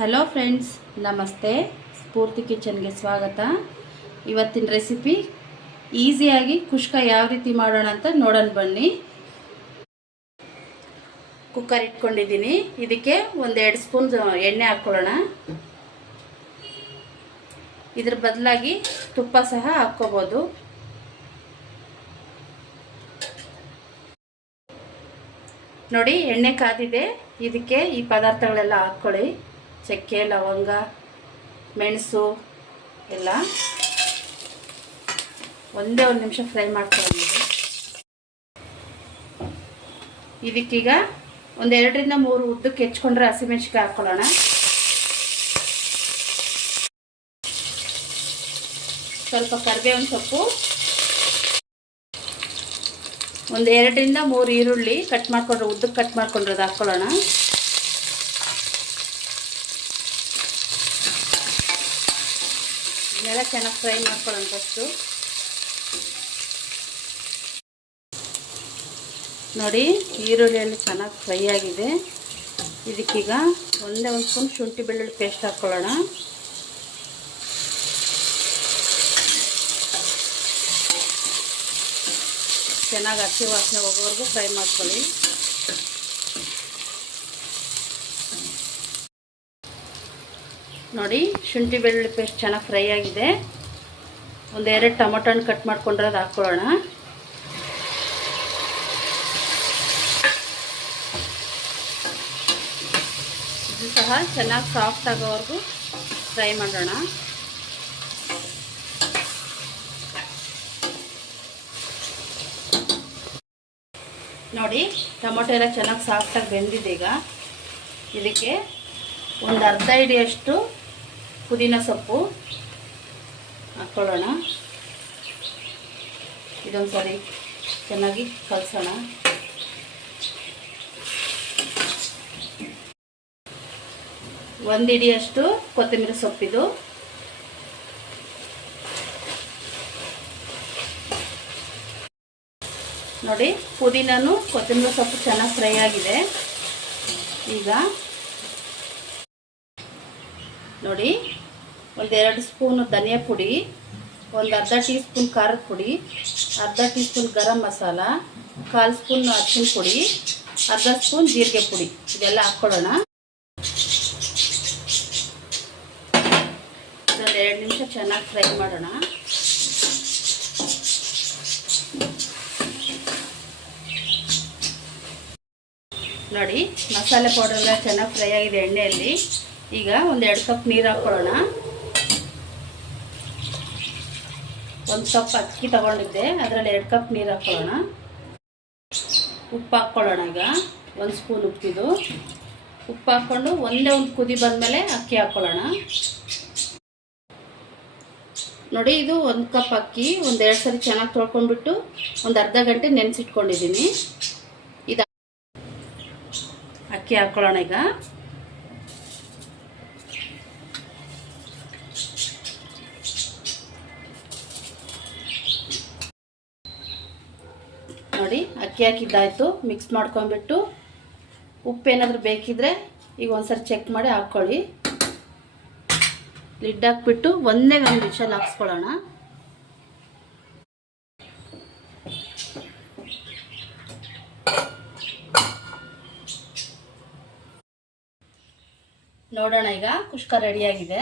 Hello friends, ನಮಸ್ತೆ. ಸ್ಫೂರ್ತಿ ಕಿಚನ್ಗೆ ಸ್ವಾಗತ. ಇವತ್ತಿನ ರೆಸಿಪಿ ಈಸಿಯಾಗಿ ಕುಷ್ಕ ಯಾವ ರೀತಿ ಮಾಡೋಣ ಅಂತ ನೋಡೋಣ ಬನ್ನಿ. ಕುಕ್ಕರ್ ಇಟ್ಕೊಂಡಿದ್ದೀನಿ. ಇದಕ್ಕೆ 1-2 ಸ್ಪೂನ್ ಎಣ್ಣೆ ಹಾಕ್ಕೊಳ್ಳೋಣ. ಇದ್ರ ಬದಲಾಗಿ ತುಪ್ಪ ಸಹ ಹಾಕ್ಕೋಬೋದು. ನೋಡಿ, ಎಣ್ಣೆ ಕಾದಿದೆ. ಇದಕ್ಕೆ ಈ ಪದಾರ್ಥಗಳೆಲ್ಲ ಹಾಕ್ಕೊಳ್ಳಿ. ಚಕ್ಕೆ, ಲವಂಗ, ಮೆಣಸು ಎಲ್ಲ ಒಂದೇ 1 ನಿಮಿಷ ಫ್ರೈ ಮಾಡ್ಕೊಳ್ಳೋಣ. ಇದಕ್ಕೀಗ 2-3 ಉದ್ದಕ್ಕೆ ಹೆಚ್ಕೊಂಡ್ರೆ ಹಸಿಮೆಣಸಿನಕಾಯಿ ಹಾಕ್ಕೊಳ್ಳೋಣ. ಸ್ವಲ್ಪ ಕರಿಬೇವಿನ ಸೊಪ್ಪು, 2-3 ಈರುಳ್ಳಿ ಕಟ್ ಮಾಡ್ಕೊಂಡ್ರೆ ಉದ್ದಕ್ಕೆ ಕಟ್ ಮಾಡ್ಕೊಂಡ್ರೆ ಹಾಕ್ಕೊಳ್ಳೋಣ. ಇದನ್ನೆಲ್ಲ ಚೆನ್ನಾಗಿ ಫ್ರೈ ಮಾಡ್ಕೊಳ್ಳೋಣ. ಫಸ್ಟು ನೋಡಿ, ಈರುಳ್ಳಿಯಲ್ಲಿ ಚೆನ್ನಾಗಿ ಫ್ರೈ ಆಗಿದೆ. ಇದಕ್ಕೀಗ 1 ಸ್ಪೂನ್ ಶುಂಠಿ ಬೆಳ್ಳುಳ್ಳಿ ಪೇಸ್ಟ್ ಹಾಕ್ಕೊಳ್ಳೋಣ. ಚೆನ್ನಾಗಿ ಹಸಿ ವಾಸನೆ ಹೋಗೋವರೆಗೂ ಫ್ರೈ ಮಾಡ್ಕೊಳ್ಳಿ. ನೋಡಿ, ಶುಂಠಿ ಬೆಳ್ಳುಳ್ಳಿ ಪೇಸ್ಟ್ ಚೆನ್ನಾಗಿ ಫ್ರೈ ಆಗಿದೆ. 1-2 ಟೊಮೊಟೊ ಹಣ್ಣು ಕಟ್ ಮಾಡ್ಕೊಂಡ್ರೆ ಅದು ಹಾಕ್ಕೊಳ್ಳೋಣ. ಇದು ಸಹ ಚೆನ್ನಾಗಿ ಸಾಫ್ಟ್ ಆಗೋವರೆಗೂ ಫ್ರೈ ಮಾಡೋಣ. ನೋಡಿ, ಟೊಮೊಟೊ ಎಲ್ಲ ಚೆನ್ನಾಗಿ ಸಾಫ್ಟಾಗಿ ಬೆಂದಿದೆ. ಈಗ ಇದಕ್ಕೆ 1/2 ಹಿಡಿಯಷ್ಟು ಪುದೀನ ಸೊಪ್ಪು ಹಾಕ್ಕೊಳ್ಳೋಣ. ಇದೊಂದು ಸರಿ ಚೆನ್ನಾಗಿ ಕಲಸೋಣ. ಒಂದು ಹಿಡಿಯಷ್ಟು ಕೊತ್ತಂಬರಿ ಸೊಪ್ಪಿದು. ನೋಡಿ, ಪುದೀನನು ಕೊತ್ತಂಬರಿ ಸೊಪ್ಪು ಚೆನ್ನಾಗಿ ಫ್ರೈ ಆಗಿದೆ. ಈಗ ನೋಡಿ, 1-2 ಸ್ಪೂನು ಧನಿಯಾ ಪುಡಿ, 1/2 ಟೀ ಸ್ಪೂನ್ ಖಾರದ ಪುಡಿ, 1/2 tea spoon garam masala, 1/4 spoon ಅರಿಶಿನ ಪುಡಿ, 1/2 ಸ್ಪೂನ್ ಜೀರಿಗೆ ಪುಡಿ, ಇದೆಲ್ಲ ಹಾಕ್ಕೊಳ್ಳೋಣ. ಇದೊಂದು 2 ನಿಮಿಷ ಚೆನ್ನಾಗಿ ಫ್ರೈ ಮಾಡೋಣ. ನೋಡಿ, ಮಸಾಲೆ ಪೌಡರ್ ಎಲ್ಲ ಚೆನ್ನಾಗಿ ಫ್ರೈ ಆಗಿದೆ ಎಣ್ಣೆಯಲ್ಲಿ. ಈಗ 1-2 ಕಪ್ ನೀರು ಹಾಕ್ಕೊಳ್ಳೋಣ. 1 ಕಪ್ ಅಕ್ಕಿ ತಗೊಂಡಿದ್ದೆ, ಅದರಲ್ಲಿ 2 ಕಪ್ ನೀರು ಹಾಕ್ಕೊಳ್ಳೋಣ. ಉಪ್ಪು ಹಾಕ್ಕೊಳ್ಳೋಣ. ಈಗ 1 ಸ್ಪೂನ್ ಉಪ್ಪಿದು. ಉಪ್ಪು ಹಾಕ್ಕೊಂಡು ಒಂದೇ ಒಂದು ಕುದಿ ಬಂದಮೇಲೆ ಅಕ್ಕಿ ಹಾಕ್ಕೊಳ್ಳೋಣ. ನೋಡಿ, ಇದು 1 ಕಪ್ ಅಕ್ಕಿ 1-2 ಸರಿ ಚೆನ್ನಾಗಿ ತೊಳ್ಕೊಂಡ್ಬಿಟ್ಟು ಒಂದು ಅರ್ಧ ಗಂಟೆ ನೆನೆಸಿಟ್ಕೊಂಡಿದ್ದೀನಿ. ಇದು ಅಕ್ಕಿ ಹಾಕ್ಕೊಳ್ಳೋಣ. ಈಗ ನೋಡಿ, ಅಕ್ಕಿ ಹಾಕಿದ್ದಾಯಿತು. ಮಿಕ್ಸ್ ಮಾಡ್ಕೊಂಡ್ಬಿಟ್ಟು ಉಪ್ಪೇನಾದರೂ ಬೇಕಿದ್ರೆ ಈಗ ಒಂದ್ಸರಿ ಚೆಕ್ ಮಾಡಿ ಹಾಕ್ಕೊಳ್ಳಿ. ಲಿಡ್ ಹಾಕ್ಬಿಟ್ಟು 1 ವಿಷಲ್ ಹಾಕ್ಸ್ಕೊಳ್ಳೋಣ. ನೋಡೋಣ, ಈಗ ಕುಷ್ಕ ರೆಡಿಯಾಗಿದೆ.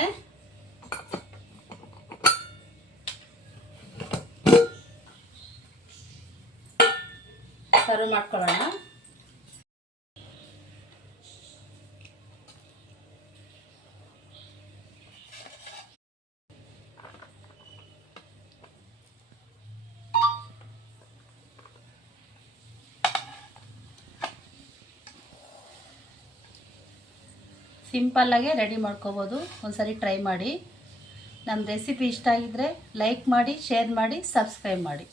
ಸರ್ವ್ ಮಾಡ್ಕೊಳ್ಳೋಣ. ಸಿಂಪಲ್ಲಾಗೆ ರೆಡಿ ಮಾಡ್ಕೋಬೋದು. ಒಂದ್ಸರಿ ಟ್ರೈ ಮಾಡಿ. ನಮ್ಮ ರೆಸಿಪಿ ಇಷ್ಟ ಆಗಿದ್ರೆ ಲೈಕ್ ಮಾಡಿ, ಶೇರ್ ಮಾಡಿ, ಸಬ್ಸ್ಕ್ರೈಬ್ ಮಾಡಿ.